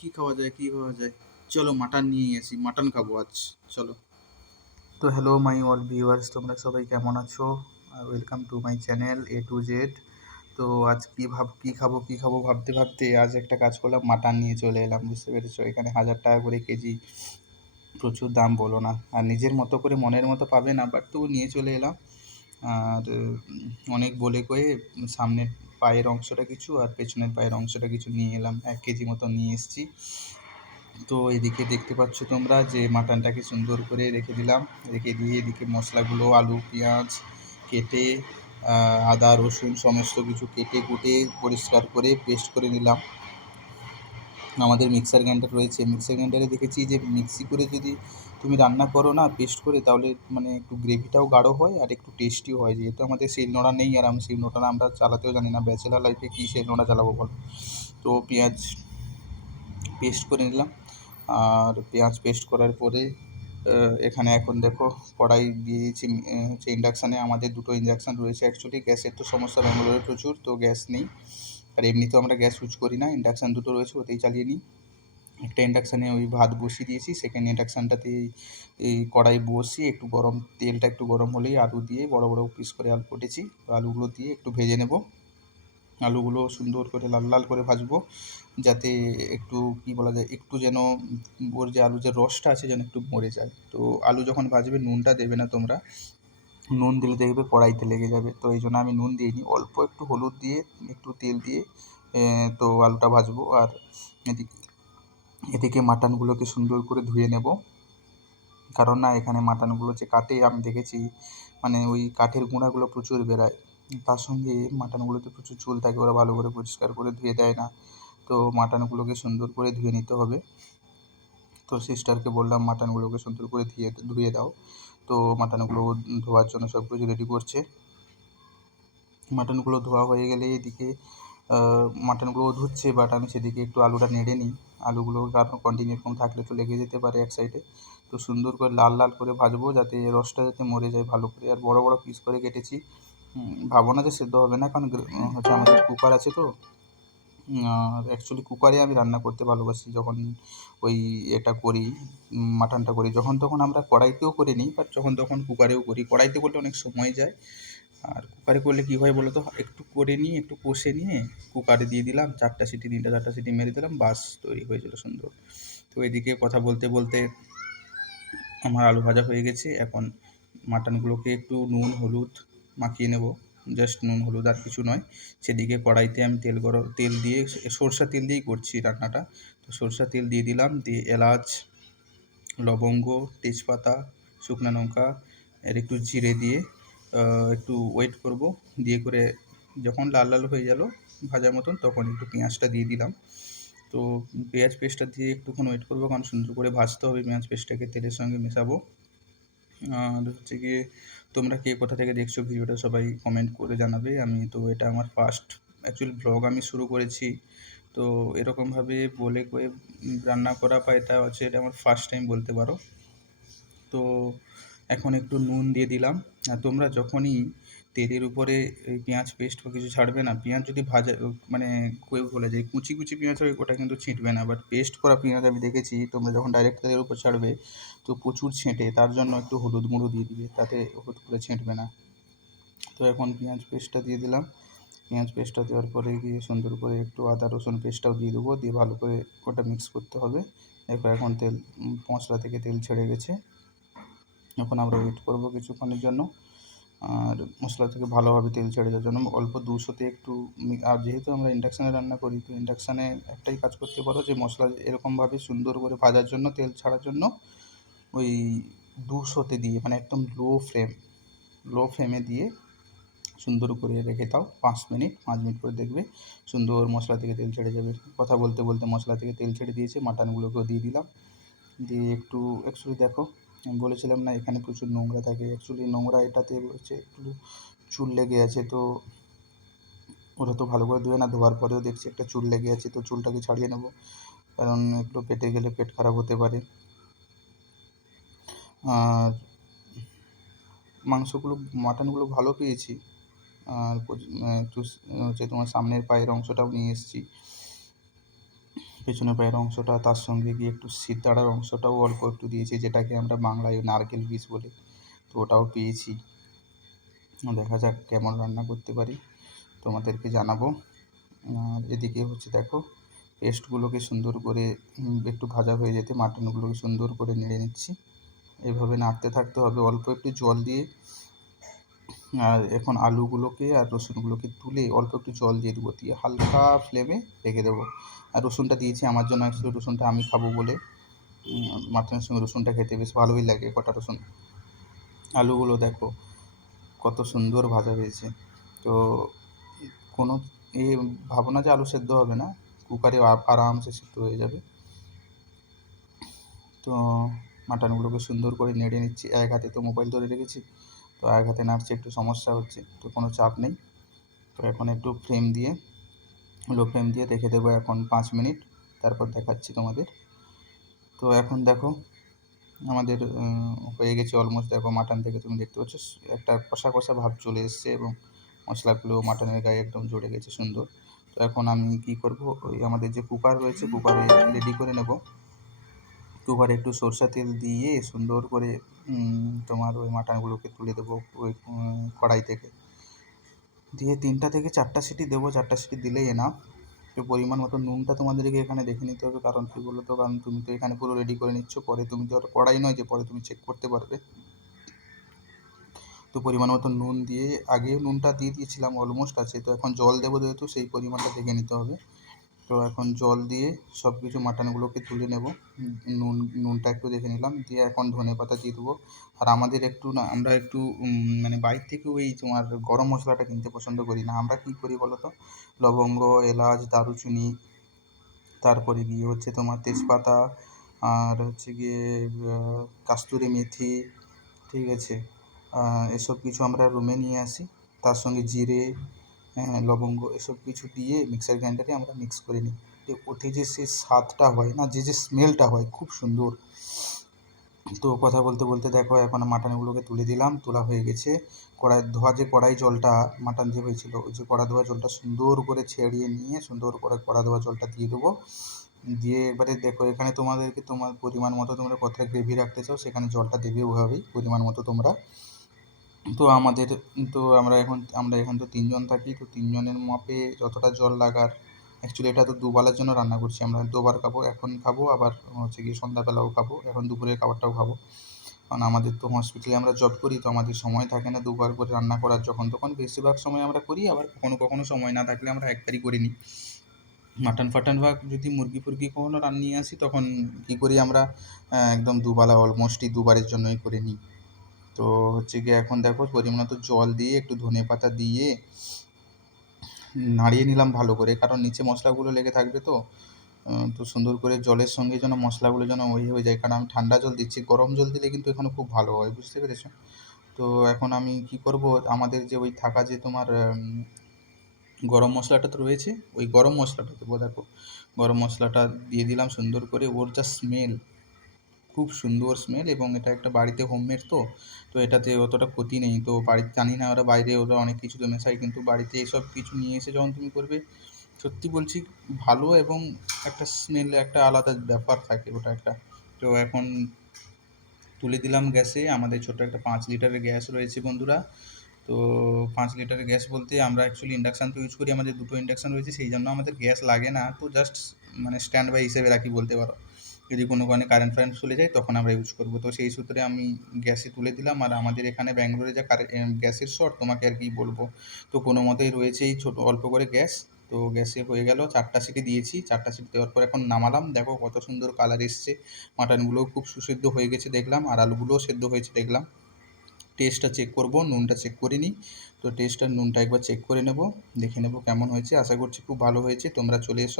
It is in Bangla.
কি খাওয়া যায় কি খাওয়া যায়, চলো মাটন নিয়ে আসি, মাটন খাবো আজ, চলো। তো হ্যালো মাই অল ভিউয়ার্স, তোমরা সবাই কেমন আছো? Welcome to my channel A to Z। তো আজ কি খাবো ভাবতে ভাবতে আজ একটা কাজ করলাম, মাটন নিয়ে চলে এলাম। বুঝতে পেরেছো, এখানে 1000 টাকা করে কেজি, প্রচুর দাম বলো না। আর নিজের মতো করে মনের মতো পাবে না, বাট তবু নিয়ে চলে এলাম। আর অনেক বলে কয়ে সামনের পায়ের অংশটা কিছু আর পেছনের পায়ের অংশটা কিছু নিয়ে এলাম, 1 কেজি মতো নিয়ে এসেছি। তো এদিকে দেখতে পাচ্ছ তোমরা যে মাটনটাকে সুন্দর করে রেখে দিলাম, রেখে দিয়ে এদিকে মশলাগুলো আলু পেঁয়াজ কেটে আদা রসুন সমস্ত কিছু কেটে কুটে পরিষ্কার করে পেস্ট করে নিলাম। আমাদের মিক্সার গ্রাইন্ডার রয়েছে, মিক্সার গ্রাইন্ডারে দেখেছি যে মিক্সি করে যদি তুমি রান্না করো না পেস্ট করে, তাহলে মানে একটু গ্রেভিটাও গাঢ় হয় আর একটু টেস্টিও হয়। যেহেতু আমাদের শিলনোড়া নেই আর আমি শিলনোড়া আমরা চালাতেও জানি না, ব্যাচেলার লাইফে কী শিলনোড়া চালাবো বল। তো পেঁয়াজ পেস্ট করে নিলাম। আর পেঁয়াজ পেস্ট করার পরে এখানে এখন দেখো কড়াই দিয়ে দিয়েছি হচ্ছে ইন্ডাকশানে। আমাদের দুটো ইন্ডাকশান রয়েছে, অ্যাকচুয়ালি গ্যাসের তো সমস্যা ব্যাঙ্গালোরে প্রচুর, তো গ্যাস নেই। আর এমনিতেও আমরা গ্যাস ইউজ করি না, ইন্ডাকশান দুটো রয়েছে, ওতেই চালিয়ে নিই। একটা ইন্ডাকশানে ওই ভাত বসিয়ে দিয়েছি, সেকেন্ড ইন্ডাকশানটাতে এই কড়াই বসিয়ে একটু গরম তেলটা একটু গরম হলেই আলু দিয়ে বড় বড় পিস করে আলু কেটেছি, তো আলুগুলো দিয়ে একটু ভেজে নেব। আলুগুলো সুন্দর করে লাল লাল করে ভাজবো, যাতে একটু কী বলা যায়, একটু যেন ওর যে আলুর যে রসটা আছে যেন একটু মরে যায়। তো আলু যখন ভাজবে নুনটা দেবে না তোমরা, নুন দিলে দেখবে কড়াইতে লেগে যাবে, তো এই জন্য আমি নুন দিইনি, অল্প একটু হলুদ দিয়ে একটু তেল দিয়ে তো আলুটা ভাজবো। আর এদিকে এদিকে মাটনগুলোকে সুন্দর করে ধুয়ে নেব, কারণ না এখানে মাটনগুলো যে কাটে আমি দেখেছি, মানে ওই কাঠের গুঁড়াগুলো প্রচুর বেরায়, তার সঙ্গে মাটনগুলোতে প্রচুর চুল থাকে, ওরা ভালো করে পরিষ্কার করে ধুয়ে দেয় না। তো মাটনগুলোকে সুন্দর করে ধুয়ে নিতে হবে। তো সিস্টারকে বললাম মাটনগুলোকে সুন্দর করে ধুয়ে দাও। তো মাটনগুলো ধোয়ার জন্য সব কিছু রেডি করছে। মাটনগুলো ধোয়া হয়ে গেলে এদিকে মাটনগুলো ধুচ্ছে, বাট আমি সেদিকে একটু আলুটা নেড়ে নিই। আলুগুলো কারণ কন্টিনিউ এরকম থাকলে তো লেগে যেতে পারে এক সাইডে। তো সুন্দর করে লাল লাল করে ভাজবো, যাতে রসটা যাতে মরে যায় ভালো করে। আর বড় বড় পিস করে কেটেছি, ভাবো না যে সেদ্ধ হবে না, কারণ হচ্ছে আমাদের কুকার আছে তো। আর অ্যাকচুয়ালি কুকারে আমি রান্না করতে ভালোবাসি, যখন ওই এটা করি, মাটনটা করি, যখন তখন আমরা কড়াইতেও করে নিই, বাট যখন তখন কুকারেও করি। কড়াইতে করলে অনেক সময় যায়, আর কুকারে করলে কী হয় বলো তো, একটু করে নিয়ে একটু কষে নিয়ে কুকারে দিয়ে দিলাম, 3-4টা সিটি মেরে দিলাম, বাস তৈরি হয়ে গেলো সুন্দর। তো এদিকে কথা বলতে বলতে আমার আলু ভাজা হয়ে গেছে। এখন মাটনগুলোকে একটু নুন হলুদ মাখিয়ে নেব, জাস্ট নুন হলুদ আর কিছু নয়। সেদিকে কড়াইতে আমি তেল দিয়ে সরষের তেল দিয়েই করছি রান্নাটা। তো সরষের তেল দিয়ে দিলাম, দিয়ে এলাচ লবঙ্গ তেজপাতা শুকনো লঙ্কা আর একটু জিরে দিয়ে একটু ওয়েট করব, দিয়ে করে যখন লাল লাল হয়ে গেল ভাজার মতন, তখন একটু পেঁয়াজটা দিয়ে দিলাম। তো পেঁয়াজ পেস্টটা দিয়ে একটুক্ষণ ওয়েট করবো, কারণ সুন্দর করে ভাজতে হবে, পেঁয়াজ পেস্টটাকে তেলের সঙ্গে মেশাবো। আর হচ্ছে গিয়ে তোমরা কে কোথা থেকে দেখছো ভিডিওটা সবাই কমেন্ট করে জানাবে। আমি তো এটা আমার ফার্স্ট অ্যাকচুয়ালি ব্লগ আমি শুরু করেছি, তো এরকমভাবে বলে কয়ে রান্না করা বা এটা আমার ফার্স্ট টাইম বলতে পারো। তো এখন একটু নুন দিয়ে দিলাম। আর তোমরা যখনই তেলের উপরে এই পেঁয়াজ পেস্ট বা কিছু ছাড়বে না, পেঁয়াজ যদি ভাজা মানে কেউ বলে যে কুচি কুচি পেঁয়াজ হয় ওটা কিন্তু ছিঁটবে না, বাট পেস্ট করা পেঁয়াজ আমি দেখেছি তোমরা যখন ডাইরেক্ট তেলের উপর ছাড়বে তো প্রচুর ছেঁটে, তার জন্য একটু হলুদ গুঁড়ো দিয়ে দিবে, তাতে হলুদ করে ছেঁটবে না। তো এখন পেঁয়াজ পেস্টটা দিয়ে দিলাম, পেঁয়াজ পেস্টটা দেওয়ার পরে গিয়ে সুন্দর করে একটু আদা রসুন পেস্টটাও দিয়ে দেবো, দিয়ে ভালো করে ওটা মিক্স করতে হবে। দেখো এখন মশলা থেকে তেল ছেড়ে গেছে। এখন আমরা ওয়েট করব কিছুক্ষণের জন্য, আর মশলা থেকে ভালোভাবে তেল ছেড়ে যাওয়ার জন্য অল্প 200-তে একটু। আর যেহেতু আমরা ইন্ডাকশানে রান্না করি, তো ইন্ডাকশানে একটাই কাজ করতে পারো, যে মশলা এরকমভাবে সুন্দর করে ভাজার জন্য তেল ছাড়ার জন্য ওই 200-তে দিয়ে, মানে একদম লো ফ্লেমে দিয়ে সুন্দর করে রেখে দাও 5 মিনিট। 5 মিনিট পরে দেখবে সুন্দর মশলা থেকে তেল ছেড়ে যাবে। কথা বলতে বলতে মশলা থেকে তেল ছেড়ে দিয়েছে, মাটনগুলোকেও দিয়ে দিলাম, দিয়ে একটু অ্যাকচুয়ালি দেখো আমি বলেছিলাম না এখানে প্রচুর নোংরা থাকে, অ্যাকচুয়ালি নোংরা এটাতে হচ্ছে একটু চুল লেগে আছে। তো ওরা তো ভালো করে ধোয় না, ধোয়ার পরেও দেখছি একটা চুল লেগে আছে, তো চুলটাকে ছাড়িয়ে নেব, কারণ এগুলো পেটে গেলে পেট খারাপ হতে পারে। আর মাটনগুলো ভালো পেয়েছি। আর একটু হচ্ছে তোমার সামনের পায়ের অংশটাও নিয়ে এসেছি। পেছনের পায়ের অংশটা, তার সঙ্গে গিয়ে একটু সিতাড়ার অংশটাও অল্প একটু দিয়েছি, যেটাকে আমরা বাংলায় নারকেল বীজ বলি। তো ওটাও পেয়েছি। দেখা যাক কেমন রান্না করতে পারি, তোমাদেরকে জানাবো। আর এদিকে হচ্ছে দেখো, পেস্টগুলোকে সুন্দর করে একটু ভাজা হয়ে যেতে মাটনগুলোকে সুন্দর করে নেড়ে নিচ্ছি। এভাবে নাড়তে থাকতে হবে অল্প একটু জল দিয়ে। আর এখন আলুগুলোকে আর রসুনগুলোকে তুলে অল্প একটু জল দিয়ে দেবো, দিয়ে হালকা ফ্লেমে রেখে দেবো। আর রসুনটা দিয়েছি আমার জন্য, অ্যাকচুয়ালি রসুনটা আমি খাবো বলে। মাটনের সঙ্গে রসুনটা খেতে বেশ ভালোই লাগে, কটা রসুন। আলুগুলো দেখো কত সুন্দর ভাজা হয়েছে। তো কোনো ভাবো না যে আলু সেদ্ধ হবে না, কুকারে আরামসে সেদ্ধ হয়ে যাবে। তো মাটনগুলোকে সুন্দর করে নেড়ে নিচ্ছি। এক হাতে তো মোবাইল ধরে রেখেছি, তো এক হাতে নাড়ছি, একটু সমস্যা হচ্ছে, তো কোনো চাপ নেই। তো এখন একটু লো ফ্লেম দিয়ে রেখে দেবো এখন 5 মিনিট, তারপর দেখাচ্ছি তোমাদের। তো এখন দেখো আমাদের হয়ে গেছে অলমোস্ট। দেখো মাটন থেকে তুমি দেখতে পাচ্ছ একটা কষা কষা ভাব চলে এসছে এবং মশলাগুলো মাটনের গায়ে একদম জড়ে গেছে সুন্দর। তো এখন আমি কি করব, ওই আমাদের যে কুকার রয়েছে, কুকারে রেডি করে নেব। কুকারে একটু সরষা তেল দিয়ে সুন্দর করে তোমার ওই মাটনগুলোকে তুলে দেবো ওই কড়াই থেকে, দিয়ে 3টা থেকে 4টা সিটি দেবো। 4টা সিটি দিলেই এনাফ। তো পরিমাণ মতো নুনটা তোমাদেরকে এখানে দেখে নিতে হবে, কারণ কী বলো তো, কারণ তুমি তো এখানে পুরো রেডি করে নিচ্ছ, পরে তুমি তো আর কড়াই নয় যে পরে তুমি চেক করতে পারবে। তো পরিমাণ মতো নুন দিয়ে, আগে নুনটা দিয়ে দিয়েছিলাম, অলমোস্ট আছে। তো এখন জল দেবো, যেহেতু সেই পরিমাণটা দেখে নিতে হবে। তো এখন জল দিয়ে সব কিছু মাটনগুলোকে তুলে নেব। নুনটা একটু দেখে নিলাম, দিয়ে এখন ধনেপাতা দিয়ে দেবো। আর আমাদের একটু না, আমরা একটু মানে বাইরে থেকে ওই তোমার গরম মশলাটা কিনতে পছন্দ করি না। আমরা কী করি বলো তো, লবঙ্গ, এলাচ, দারুচিনি, তারপরে গিয়ে হচ্ছে তোমার তেজপাতা, আর হচ্ছে গিয়ে কাস্তুরি মেথি, ঠিক আছে, এসব কিছু আমরা রুমে নিয়ে আসি। তার সঙ্গে জিরে, লবঙ্গ, এসব কিছু দিয়ে মিক্সার গ্রাইন্ডারে আমরা মিক্স করে নিই। তো ওতে যে সে স্বাদটা হয় না, যে স্মেলটা হয়, খুব সুন্দর। তো কথা বলতে বলতে দেখো এখন মাটনগুলোকে তুলে দিলাম, তোলা হয়ে গেছে। কড়াই জলটা, মাটন যে হয়েছিল ওই যে কড়া ধোয়া জলটা সুন্দর করে ছেড়িয়ে নিয়ে সুন্দর করে কড়া ধোয়া জলটা দিয়ে দেবো। দিয়ে এবারে দেখো এখানে তোমাদেরকে তোমার পরিমাণ মতো তোমরা কতটা গ্রেভি রাখতে চাও সেখানে জলটা দেবে ওভাবেই পরিমাণ মতো তোমরা। তো আমরা এখন তো 3জন থাকি, তো 3জনের মাপে যতটা জল লাগার, অ্যাকচুয়ালি এটা তো দুবেলার জন্য রান্না করছি আমরা, দুবার খাবো, এখন খাবো আবার হচ্ছে গিয়ে সন্ধ্যাবেলাও খাবো, এখন দুপুরের খাবারটাও খাবো। কারণ আমাদের তো হসপিটালে আমরা জব করি, তো আমাদের সময় থাকে না দুবার করে রান্না করার। যখন তখন বেশিরভাগ সময় আমরা করি, আবার কখনো কখনো সময় না থাকলে আমরা একবারই করে নিই। মাটন ফাটন বা যদি মুরগি ফুরগি কখনো নিয়ে আসি, তখন কী করি আমরা, একদম দুবেলা অলমোস্টই দুবারের জন্যই করে নিই। তো হচ্ছে গিয়ে এখন দেখো পরিমাণ মতো জল দিয়ে একটু ধনেপাতা দিয়ে নাড়িয়ে নিলাম ভালো করে, কারণ নিচে মশলাগুলো লেগে থাকবে। তো তো সুন্দর করে জলের সঙ্গে যেন মশলাগুলো যেন ওই হয়ে যায়, কারণ আমি ঠান্ডা জল দিচ্ছি, গরম জল দিলে কিন্তু এখানে খুব ভালো হয়, বুঝতে পেরেছো? তো এখন আমি কি করব, আমাদের যে ওই থাকা যে তোমার গরম মশলাটা তো রয়েছে, ওই গরম মশলাটা দেবো। দেখো গরম মশলাটা দিয়ে দিলাম সুন্দর করে, ওর যা স্মেল, খুব সুন্দর স্মেল, এবং এটা একটা বাড়িতে হোমমেড। তো তো এটাতে অতটা ক্ষতি নেই। তো বাড়িতে জানি না, ওরা বাইরে ওরা অনেক কিছু তো মেশায়, কিন্তু বাড়িতে এসব কিছু নিয়ে এসে যখন তুমি করবে, সত্যি বলছি ভালো, এবং একটা স্মেল, একটা আলাদা ব্যাপার থাকে ওটা একটা। তো এখন তুলে দিলাম গ্যাসে, আমাদের ছোটো একটা 5 লিটারের গ্যাস রয়েছে বন্ধুরা। তো 5 লিটারের গ্যাস বলতে আমরা অ্যাকচুয়ালি ইন্ডাকশান তো ইউজ করি, আমাদের 2টো ইন্ডাকশান রয়েছে, সেই জন্য আমাদের গ্যাস লাগে না। তো জাস্ট মানে স্ট্যান্ড বাই হিসেবে রাখি বলতে পারো, যদি কোনো কারণে কারেন্ট ফারেন্ট চলে যায় তখন আমরা ইউজ করবো। তো সেই সূত্রে আমি গ্যাসে তুলে দিলাম। আর আমাদের এখানে ব্যাঙ্গালোরে যা গ্যাসের শর্ট, তোমাকে আর কি বলবো। তো কোনো মতেই রয়েছে এই ছোটো অল্প করে গ্যাস। তো গ্যাসে হয়ে গেল, 4টা সিটি দিয়েছি, 4টা সিটি দেওয়ার পর এখন নামালাম। দেখো কত সুন্দর কালার এসছে, মাটনগুলোও খুব সুসেদ্ধ হয়ে গেছে দেখলাম, আর আলুগুলোও সেদ্ধ হয়েছে দেখলাম। টেস্টটা চেক করব, নুনটা চেক করে নিই। তো টেস্ট আর নুনটা একবার চেক করে নেব, দেখে নেব কেমন হয়েছে। আশা করছি খুব ভালো হয়েছে। তোমরা চলে এসো।